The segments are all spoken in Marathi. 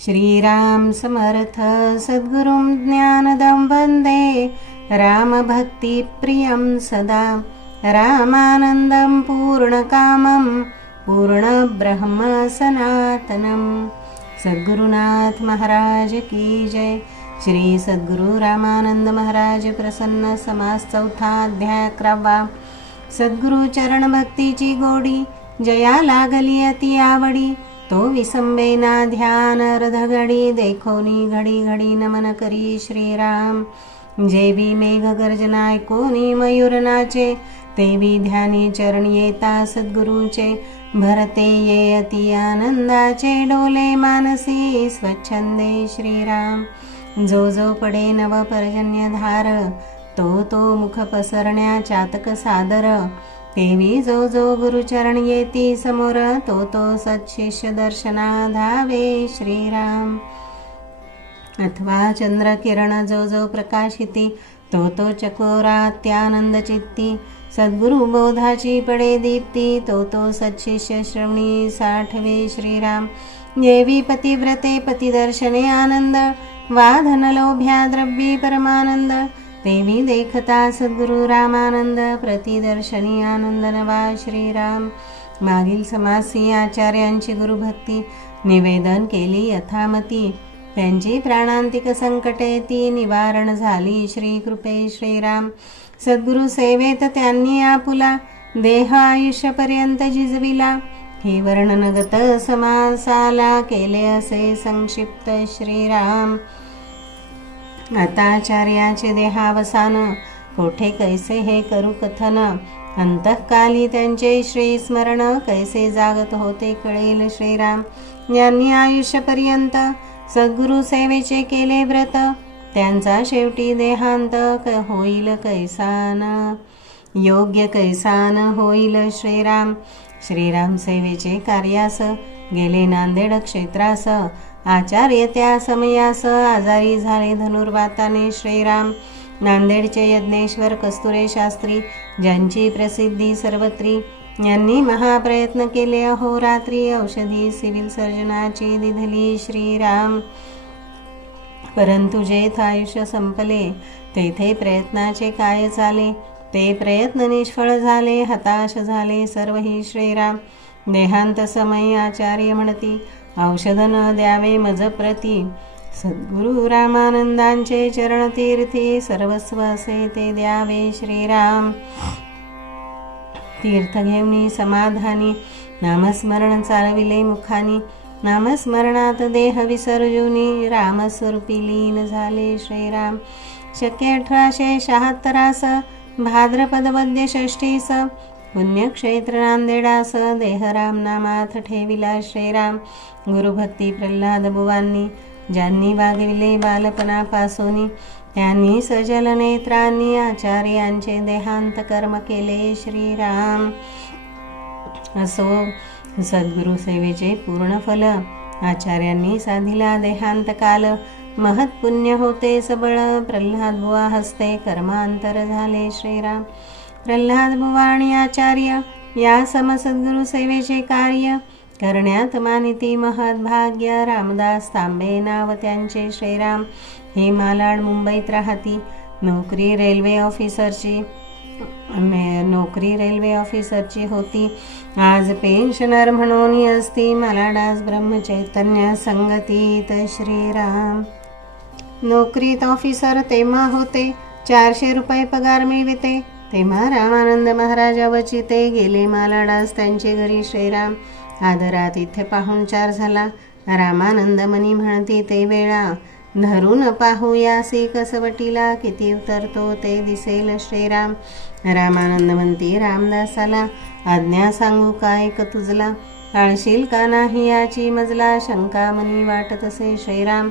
श्रीराम समर्थ सद्गुरुं ज्ञानदं वन्दे रामभक्तिप्रियं सदा रामानन्दं पूर्णकामं पूर्णब्रह्म सनातनं। सद्गुरुनाथ महाराज की जय। श्री सद्गुरु रामानंद महाराज प्रसन्न समास चौथा अध्याय 11। सद्गुरु चरण भक्तीची गोडी जया लागली अति आवडी। तो विसंबेना ध्यान अर्धघडी देखोनी घडी घडी नमन करी श्रीराम। जेवी मेघ गर्जना ऐकोनी मयूर नाचे तेवी ध्यानी चरण येता सद्गुरूचे। भरते ये अति आनंदाचे डोले मानसी स्वच्छंदे श्रीराम। जो जो पडे नव पर्जन्य धार तो मुख पसरण्या चातक सादर। तेवी जो जो गुरुचरण येती समोर तो सत्शिष्य दर्शना धावे श्रीराम। अथवा चंद्र किरण जो जो प्रकाशिती तो चकोरात्यानंद चित्ती। सद्गुरु बोधाची पडे दीप्ती तो सत्शिष्य श्रवणी साठवे श्रीराम। येवी पतिव्रते पतिदर्शने आनंद वाधन लोभ्या द्रव्ये परमानंद। तेवी देखता सद्गुरु रामानंद प्रतिदर्शनी आनंद नवा श्रीराम। मागील समासी आचार्यांची गुरुभक्ती निवेदन केली यथामती। त्यांची प्राणांतिक संकटे ती निवारण झाली श्री कृपे श्रीराम। सद्गुरु सेवेत त्यांनी आपुला देह आयुष्यपर्यंत झिजविला। ही वर्णनगत समासाला केले असे संक्षिप्त श्रीराम। आता आचार्याचे देहावसान कोठे कैसे हे करू कथन। अंतःकाली त्यांचे श्री स्मरण कैसे जागत होते कळेल श्रीराम। यांनी आयुष्यपर्यंत सद्गुरु सेवेचे केले व्रत त्यांचा शेवटी देहांत होईल कैसान योग्य कैसान होईल श्रीराम। श्रीराम सेवेचे कार्यास गेले नांदेड क्षेत्रास। आचार्य त्या समयास आजारी झाले धनुर्वाताने श्रीराम। नांदेडचे यज्ञेश्वर कस्तुरे शास्त्री ज्यांची प्रसिद्धी सर्वत्री यांनी महाप्रयत्न केले अहोरात्री औषधी सिव्हिल सर्जनाची दिधली श्रीराम। परंतु जेथ आयुष्य संपले तेथे प्रयत्नाचे काय झाले। ते प्रयत्न निष्फळ झाले हताश झाले सर्वही श्रीराम। देहांत समय आचार्य म्हणती औषध न द्यावे मज प्रती। सद्गुरु रामानंदांचे चरण तीर्थी सर्वस्व असे ते द्यावे श्रीराम। तीर्थ घेऊनी समाधानी नामस्मरण चालविले मुखानी। नामस्मरणात देह विसर्जुनी रामस्वरूपी लीन झाले श्रीराम। शके 1876 भाद्रपद वद्य षष्टीस पुण्यक्षेत्र नांदेडास देह राम नामात ठेविला श्रीराम। गुरुभक्ती प्रल्हाद बुवांनी ज्यांनी वागविले बालपणापासून त्यांनी सजल नेत्रांनी आचार्यांचे देहांत कर्म केले श्रीराम। असो सद्गुरु सेवेचे पूर्ण फल आचार्यांनी साधिला देहांत काल। महत् पुण्य होते सबळ प्रल्हाद बुवा हस्ते कर्मांतर झाले श्रीराम। प्रल्हाद बुवा आणि आचार्य या समसद्गुरु सेवेचे कार्य करण्यात मानिती महत् भाग्य। रामदास तांबे नाव त्यांचे श्रीराम। हे मालाड मुंबईत राहती। नोकरी रेल्वे ऑफिसरची होती। आज पेन्शनर म्हणून असती मालाडास ब्रह्मचैतन्य संगतीत श्रीराम। नोकरीत ऑफिसर तेव्हा होते 400 रुपये पगार मिळविते। तेव्हा रामानंद महाराज अवचिते गेले मालाडास त्यांचे घरी श्रीराम। आदरात इथे पाहुणचार झाला। रामानंद मनी म्हणती ते वेळा धरून पाहूयासी कसवटीला किती उतरतो ते दिसेल श्रीराम। रामानंद म्हणती रामदासाला आज्ञा सांगू काय तुझला। टाळशील का नाही याची मजला शंका मनी वाटत असे श्रीराम।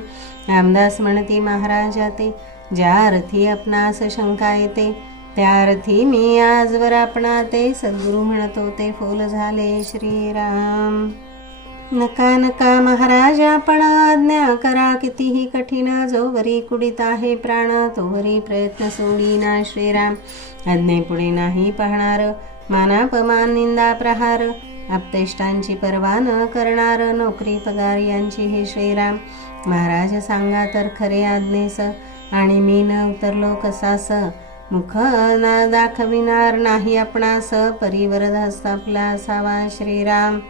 रामदास म्हणती महाराजा ते ज्या अर्थी आपणास शंका येते त्या अर्थी मी आजवर आपणा ते सद्गुरु म्हणतो ते फोल झाले श्रीराम। नका नका महाराज आपण आज्ञा करा कितीही कठीण। जोवरी कुडीत आहे प्राण तोवरी प्रयत्न सोडीना श्रीराम। आज्ञे पुढे नाही पाहणार मानापमान निंदा प्रहार। आपतेष्टांची पर्वा न करणार, नोकरी पगार यांची हे श्रीराम. महाराज सांगा तर खरे आज्ञेस, आणि मी न उतरलो कसास. मुख ना दाखविणार नाही आपणास, परिवरद हस्त आपला असावा श्रीराम.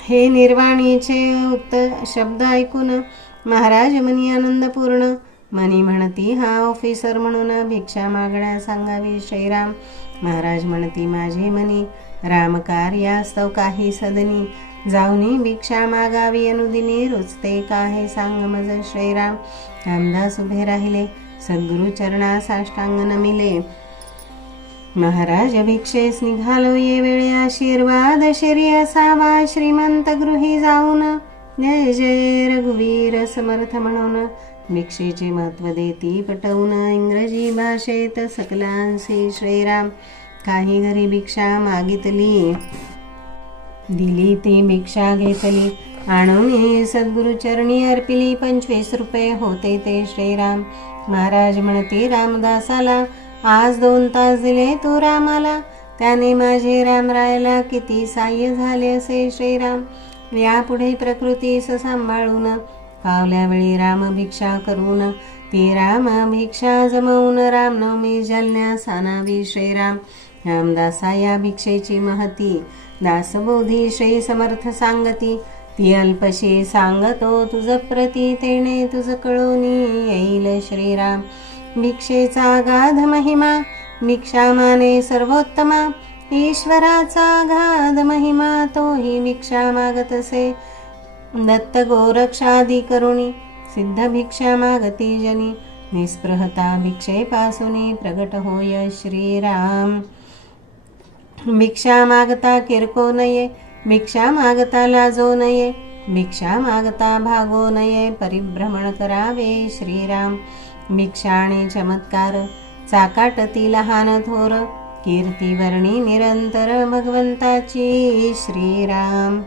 हे निर्वाणीचे उत्तर शब्द ऐकून महाराज मनी आनंदपूर्ण. मनी म्हणती हा ऑफिसर म्हणून भिक्षा मागण्या सांगावी श्रीराम. महाराज म्हणती माझे मनी रामकार्यास्तव काही सदनी, जाऊनी भिक्षा मागावी अनुदिनी, रुचते काहे सांग मज श्रीराम. रामदास उभे राहिले, सद्गुरु चरणा साष्टांग नमिले. महाराज भिक्षेस निघालो ये वेळे, आशीर्वाद शिरी असावा श्रीमंत गृही जाऊन. जय जय रघुवीर समर्थ म्हणून, भिक्षेचे महत्व देती पटवून. इंग्रजी भाषेत सकलांसी श्रीराम, काही घरी भिक्षा मागितली, दिली ती भिक्षा घेतली. आणून सद्गुरु चरणी अर्पिली, 25 रुपये होते ते श्रीराम. महाराज म्हणती रामदासाला, आज 2 तास दिले तू रामाला, त्याने माझे रामरायाला किती साह्य झाले असे श्रीराम. यापुढे प्रकृतीस सांभाळून, पावल्या वेळी राम भिक्षा करून, ती राम भिक्षा जमवून, रामनवमी जालन्यास आणावी श्रीराम. रामदासा या भिक्षेची महती, दासबोधी श्री समर्थ सांगती. ती अल्पशी सांगतो तुझ प्रती, तेणे तुझ कळोनी येईल श्रीराम. भिक्षेचा गाध महिमा, भिक्षा माने सर्वोत्तमा, ईश्वराचा गाध महिमा, तोही भिक्षा मागतसे. दत्त गोरक्षादी करुणी, सिद्ध भिक्षा मागती जनी, निस्पृहता भिक्षेपासून प्रगट होय श्रीराम. भिक्षा मागता किरको नये, भिक्षा मागता लाजो नये, भिक्षा मागता भागो नये, परिभ्रमण करावे श्रीराम. भिक्षा आणि चमत्कार, चाकाटती लहान थोर, कीर्ती वर्णी निरंतर भगवंताची श्रीराम.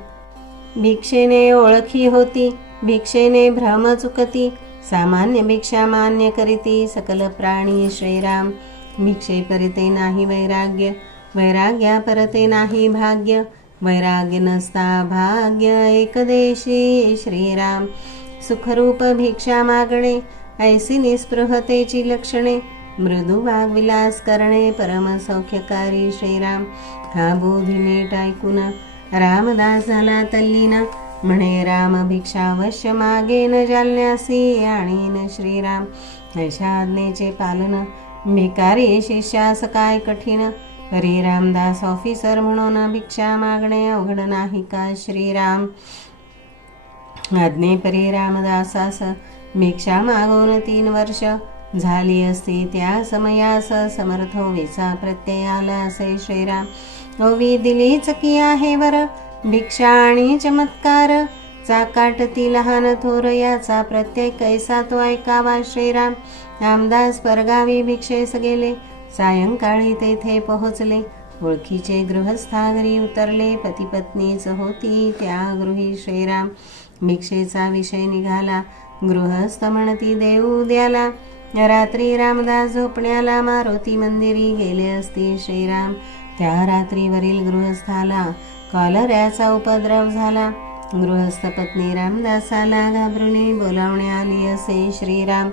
भिक्षेने ओळखी होती, भिक्षेने भ्रम चुकती, सामान्य भिक्षा मान्य करीती सकल प्राणी श्रीराम. भिक्षे परिते नाही वैराग्य, वैराग्या परते नाही भाग्य, वैराग्य नसता भाग्य एकदेशी श्रीराम. सुखरूप भिक्षा मागणे, ऐसी निस्पृहतेची लक्षणे, मृदू वाग्विलास करणे, परम सौख्यकारी श्रीराम. हा बोधी नीट ऐकून रामदास झाला तल्लीन, म्हणे राम भिक्षा अवश्य मागेन जालन्यासी आणीन श्रीराम. ऐशा आज्ञेचे पालन, भिकारी शिष्यास काय कठीण, परी रामदास ऑफिसर म्हणून भिक्षा मागणे अवघड नाही का श्रीराम. आज्ञेपरी रामदासास भिक्षा मागून 3 वर्ष झाली असती, त्या समयास समर्थ होवीचा प्रत्यय आला असे श्रीराम. ओवी दिलीच की आहे वर, भिक्षा आणि चमत्कार, चाकाटती लहान थोर, याचा प्रत्यय कैसा तो ऐकावा श्रीराम. रामदास परगावी भिक्षेस गेले, सायंकाळी तेथे पोहोचले. ओळखीचे गृहस्था घरी उतरले, पती पत्नीच होती त्या गृही श्रीराम. भिक्षेचा विषय निघाला, गृहस्थ म्हणती देऊ द्याला. रात्री रामदास झोपण्याला मारुती मंदिरी गेले असती श्रीराम. त्या रात्रीवरील गृहस्थाला कॉलऱ्याचा उपद्रव झाला. गृहस्थ पत्नी रामदासाला घाबरुनी बोलावणे आली असे श्रीराम.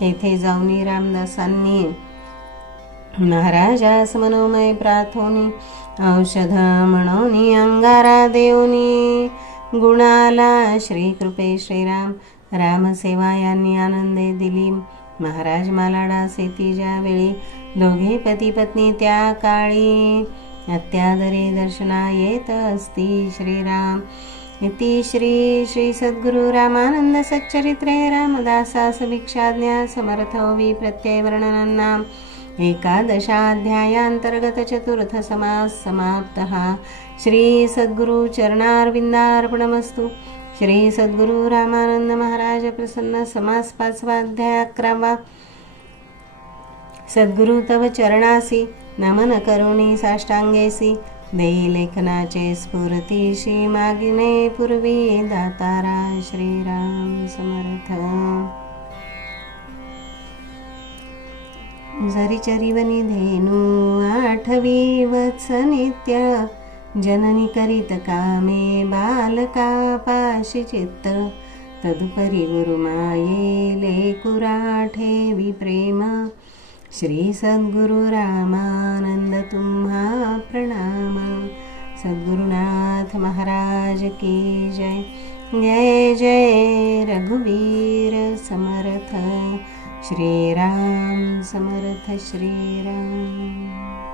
तेथे जाऊनी रामदासांनी महाराजास मनोमय प्रार्थोनी, औषध म्हणोनी अंगारा देऊनी, गुणाला श्री कृपे श्रीराम. रामसेवा यांनी आनंदे दिली. महाराज मालाडास येती ज्यावेळी, दोघे पती पत्नी त्या काळी, अत्यादरी दर्शना येत असती श्रीराम. इति श्री श्री सद्गुरु रामानंद सच्चरित्रे रामदासास भिक्षाज्ञा समर्थ होवी प्रत्यय वर्णनांनाम 11 चतुर्थ समास समाप्तः. श्री सद्गुरु चरणारविंदार्पणमस्तु. श्री सद्गुरु रामानंद महाराज प्रसन्न. समास 5वा अध्याय 11. सद्गुरु तव चरणासी नमन करुणी साष्टांगेसी, देई लेखनाचे स्फूर्तीशी मागिने पूर्वी दातारा. श्रीराम समर्थ. जरी चरिवनी धेनू 8वी वत्स नित्य, जननी करीत कामे बालका पाशी चित्त, तदुपरी गुरुमाये लेकुरा ठेवी प्रेम. श्री सद्गुरु रामानंद तुम्हा प्रणाम. सद्गुरुनाथ महाराज की जय. जय जय रघुवीर समर्थ. श्रीराम समर्थ श्रीराम.